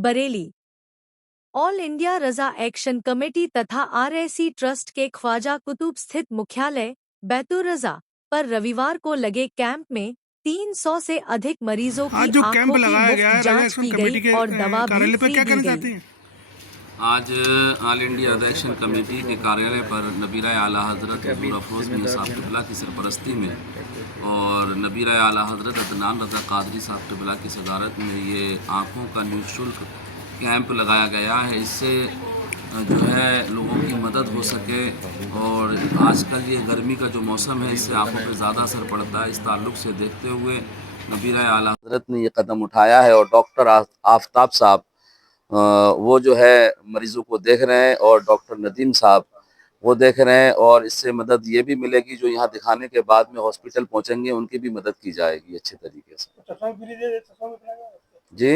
Bareilly. All India रजा action committee तथा RSC trust के ख्वाजा कुतुब स्थित मुख्यालय बैतुल रजा पर रविवार को लगे कैंप में 300 से अधिक मरीजों की आंखों की मुफ्त जांच की गई और दवा भी फ्री दी गई। आज ऑल इंडिया रजा एक्शन कमेटी के कार्यालय पर नबीरा आला हज़रत हुज़ूर अफरोज़ मियां साहब क़िबला की सरपरस्ती में और नबीरा आला हज़रत अदनान रज़ा क़ादरी साहब क़िबला की सदारत में ये आँखों का निःशुल्क कैंप लगाया गया है। इससे जो है लोगों की मदद हो सके और आजकल ये गर्मी का जो मौसम है इससे आँखों पर ज़्यादा असर पड़ता है। इस ताल्लुक़ से देखते हुए नबीरा आला हज़रत ने ये कदम उठाया है और डॉक्टर आफ्ताब साहब वो जो है मरीज़ों को देख रहे हैं और डॉक्टर नदीम साहब वो देख रहे हैं और इससे मदद ये भी मिलेगी जो यहाँ दिखाने के बाद में हॉस्पिटल पहुँचेंगे उनकी भी मदद की जाएगी अच्छे तरीके से। जी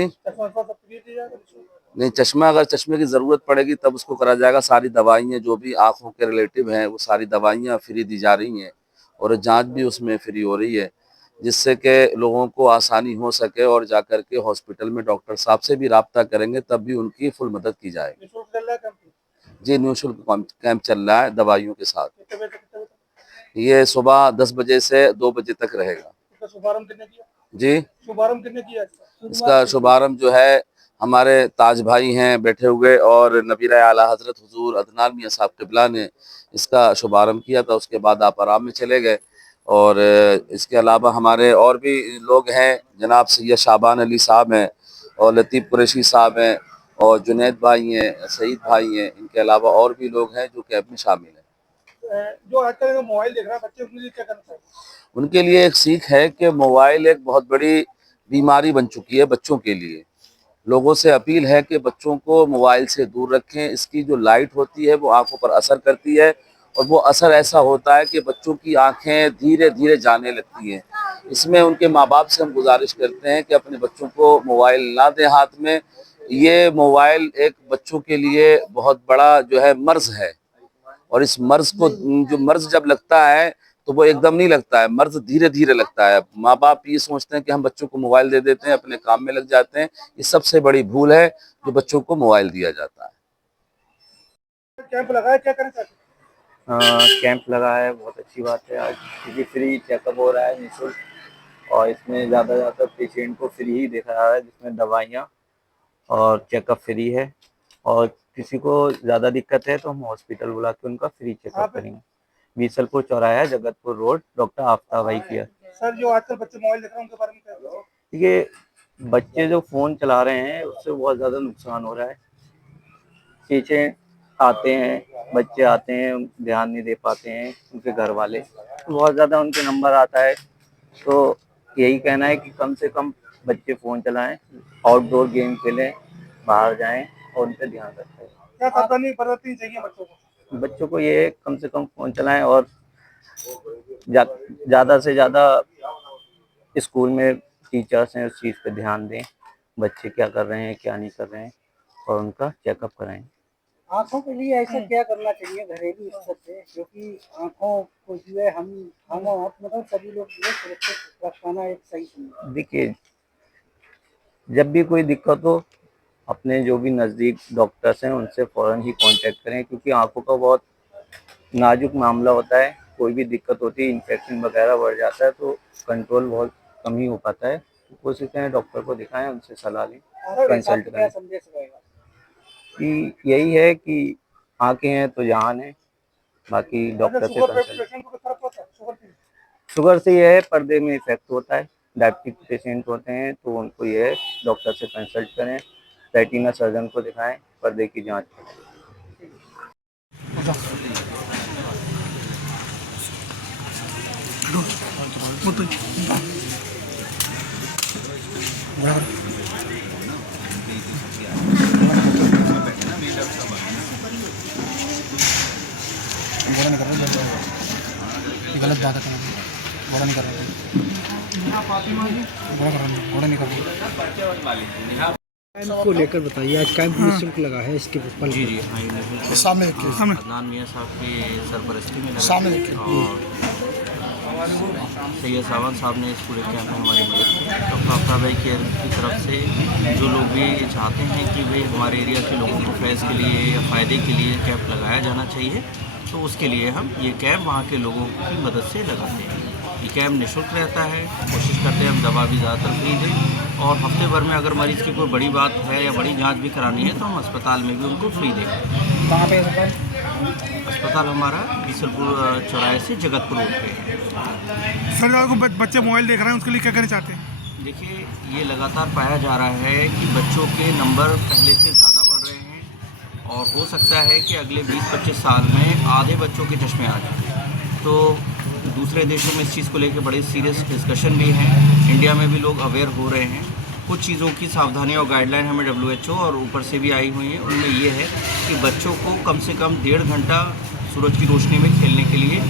नहीं, चश्मा अगर चश्मे की ज़रूरत पड़ेगी तब उसको करा जाएगा। सारी दवाइयाँ जो भी आँखों के रिलेटिव हैं वो सारी दवाइयाँ फ्री दी जा रही हैं और जांच भी उसमें फ्री हो रही है जिससे कि लोगों को आसानी हो सके और जाकर के हॉस्पिटल में डॉक्टर साहब से भी राब्ता करेंगे तब भी उनकी फुल मदद की जाएगी। जी निःशुल्क कैंप चल रहा है दवाइयों के साथ। ये सुबह 10 बजे से 2 बजे तक रहेगा। जी शुभारंभ किसने किया? इसका शुभारंभ जो है हमारे ताज भाई हैं बैठे हुए और नबीरा आला हज़रत हुज़ूर अदनान मियां साहब क़िबला ने इसका शुभारंभ किया था। उसके बाद आप आराम में चले गए और इसके अलावा हमारे और भी लोग हैं, जनाब सैयद शाबान अली साहब हैं और लतीफ़ कुरैशी साहब हैं और जुनैद भाई हैं, सईद भाई हैं। इनके अलावा और भी लोग हैं जो कैंप में शामिल हैं। जो आजकल मोबाइल देख रहा है बच्चे उनके लिए क्या करना चाहिए? उनके लिए एक सीख है कि मोबाइल एक बहुत बड़ी बीमारी बन चुकी है बच्चों के लिए। लोगों से अपील है कि बच्चों को मोबाइल से दूर रखें। इसकी जो लाइट होती है वो आंखों पर असर करती है और वो असर ऐसा होता है कि बच्चों की आंखें धीरे धीरे जाने लगती हैं। इसमें उनके माँ बाप से हम गुजारिश करते हैं कि अपने बच्चों को मोबाइल ना दें हाथ में। ये मोबाइल एक बच्चों के लिए बहुत बड़ा जो है मर्ज है और इस मर्ज को जो मर्ज जब लगता है तो वो एकदम नहीं लगता है, मर्ज धीरे धीरे लगता है। माँ बाप ये सोचते हैं कि हम बच्चों को मोबाइल दे देते हैं, अपने काम में लग जाते हैं। ये सबसे बड़ी भूल है जो बच्चों को मोबाइल दिया जाता है। कैंप लगाया, क्या करना चाहते हैं? कैंप लगा है, बहुत अच्छी बात है। आज क्योंकि फ्री चेकअप हो रहा है निःशुल्क और इसमें ज़्यादा पेशेंट को फ्री ही दिखा रहा है, जिसमें दवाइयाँ और चेकअप फ्री है और किसी को ज़्यादा दिक्कत है तो हम हॉस्पिटल बुला के उनका फ्री चेकअप करेंगे। बीसलपुर चौराहा, जगतपुर रोड, डॉक्टर आफ्ताब भाई किया। सर जो आजकल बच्चे मोबाइल देख रहे हैं उनके बारे में क्या कहें? देखिए बच्चे जो फ़ोन चला रहे हैं उससे बहुत ज़्यादा नुकसान हो रहा है। पीछे आते हैं बच्चे आते हैं, ध्यान नहीं दे पाते हैं उनके घर वाले, बहुत ज़्यादा उनके नंबर आता है। तो यही कहना है कि कम से कम बच्चे फ़ोन चलाएं, आउटडोर गेम खेलें, बाहर जाएं और उन पर ध्यान रखें। क्या सावधानी बरतनी चाहिए बच्चों को? बच्चों को ये कम से कम फ़ोन चलाएं और ज़्यादा से ज़्यादा स्कूल में टीचर्स हैं उस चीज़ पे ध्यान दें, बच्चे क्या कर रहे हैं क्या नहीं कर रहे हैं और उनका चेकअप कराएं। आँखों के लिए ऐसा क्या करना चाहिए घरेलू स्तर पे, क्योंकि आँखों को जो है हम मतलब सभी लोग जो है सुरक्षित रखना एक सही चीज़। देखिए जब भी कोई दिक्कत हो अपने जो भी नज़दीक डॉक्टर्स हैं उनसे फ़ौरन ही कांटेक्ट करें, क्योंकि आँखों का बहुत नाजुक मामला होता है। कोई भी दिक्कत होती है, इन्फेक्शन वगैरह बढ़ जाता है तो कंट्रोल बहुत कम ही हो पाता है। तो कोशिश करें डॉक्टर को दिखाएं, उनसे सलाह लें, कंसल्ट करें। कि यही है कि आँखें हैं तो जान है, बाकी डॉक्टर से कंसल्ट। शुगर से यह है पर्दे में इफेक्ट होता है, डायबिटिक पेशेंट होते हैं तो उनको ये है डॉक्टर से कंसल्ट करें, रेटिना सर्जन को दिखाएं, पर्दे की जांच करें। गलत बात है, घोड़ा नहीं कर रहा, घोड़ा नहीं कर रहा। को लेकर बताइए, आज कैंप निःशुल्क लगा है इसके ऊपर। जी सामने देखिए, अदनान मियां साहब की सरपरस्ती में लगा सामने देखिए। और सैयद सावन साहब ने इस पूरे कैंप में हमारी मदद की। डॉक्टर आफ्ताब भाई केयर की तरफ से जो लोग भी ये चाहते हैं कि भाई हमारे एरिया के लोगों को फैज़ के लिए या फ़ायदे के लिए कैंप लगाया जाना चाहिए, तो उसके लिए हम ये कैंप वहाँ के लोगों की मदद से लगाते हैं। ये कैंप निःशुल्क रहता है। कोशिश करते हैं हम दवा भी ज़्यादातर फ्री दें, और हफ्ते भर में अगर मरीज़ की कोई बड़ी बात है या बड़ी जांच भी करानी है तो हम अस्पताल में भी उनको फ्री दें। कहाँ पे अस्पताल? अस्पताल हमारा बीसलपुर चौराहे से जगतपुर रोड पे है। सर को बच्चे मोबाइल देख रहे हैं, उसके लिए क्या करना चाहते हैं? देखिए, ये लगातार पाया जा रहा है कि बच्चों के नंबर पहले से ज़्यादा बढ़ रहे हैं, और हो सकता है कि अगले 20-25 साल में आधे बच्चों के चश्मे आ जाएं। तो दूसरे देशों में इस चीज़ को लेकर बड़े सीरियस डिस्कशन भी हैं। इंडिया में भी लोग अवेयर हो रहे हैं। कुछ चीज़ों की सावधानी और गाइडलाइन हमें WHO और ऊपर से भी आई हुई हैं। उनमें ये है कि बच्चों को कम से कम 1.5 घंटा सूरज की रोशनी में खेलने के लिए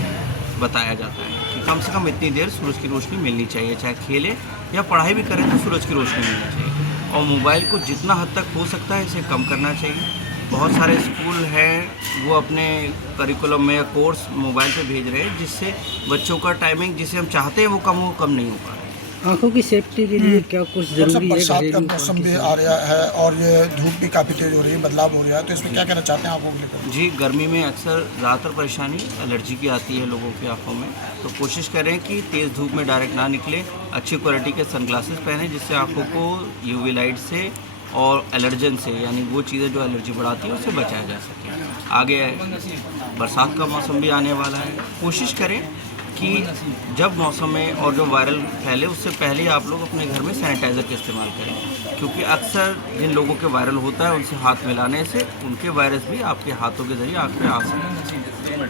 बताया जाता है कि कम से कम इतनी देर सूरज की रोशनी मिलनी चाहिए, चाहे खेले या पढ़ाई भी करें तो सूरज की रोशनी मिलनी चाहिए। और मोबाइल को जितना हद तक हो सकता है इसे कम करना चाहिए। बहुत सारे स्कूल हैं वो अपने करिकुलम में या कोर्स मोबाइल पे भेज रहे हैं, जिससे बच्चों का टाइमिंग जिसे हम चाहते हैं वो कम नहीं हो पा रहा है। आंखों की सेफ्टी के लिए क्या कुछ जरूरी है? बरसात का घरेलू मौसम उपाय भी के आ रहा है और ये धूप भी काफ़ी तेज़ हो रही है, बदलाव हो रहा है, तो इसमें क्या कहना चाहते हैं आंखों को लेकर? जी, गर्मी में अक्सर ज़्यादातर परेशानी एलर्जी की आती है लोगों की आंखों में, तो कोशिश करें कि तेज़ धूप में डायरेक्ट ना निकले। अच्छी क्वालिटी के सनग्लासेस पहनें जिससे आंखों को यूवी लाइट से और एलर्जन से, यानी वो चीज़ें जो एलर्जी बढ़ाती है उससे बचाया जा सके। आगे बरसात का मौसम भी आने वाला है। कोशिश करें कि जब मौसम में और जो वायरल फैले उससे पहले ही आप लोग अपने घर में सैनिटाइज़र का इस्तेमाल करें, क्योंकि अक्सर जिन लोगों के वायरल होता है उनसे हाथ मिलाने से उनके वायरस भी आपके हाथों के ज़रिए आँख में आ सकते हैं।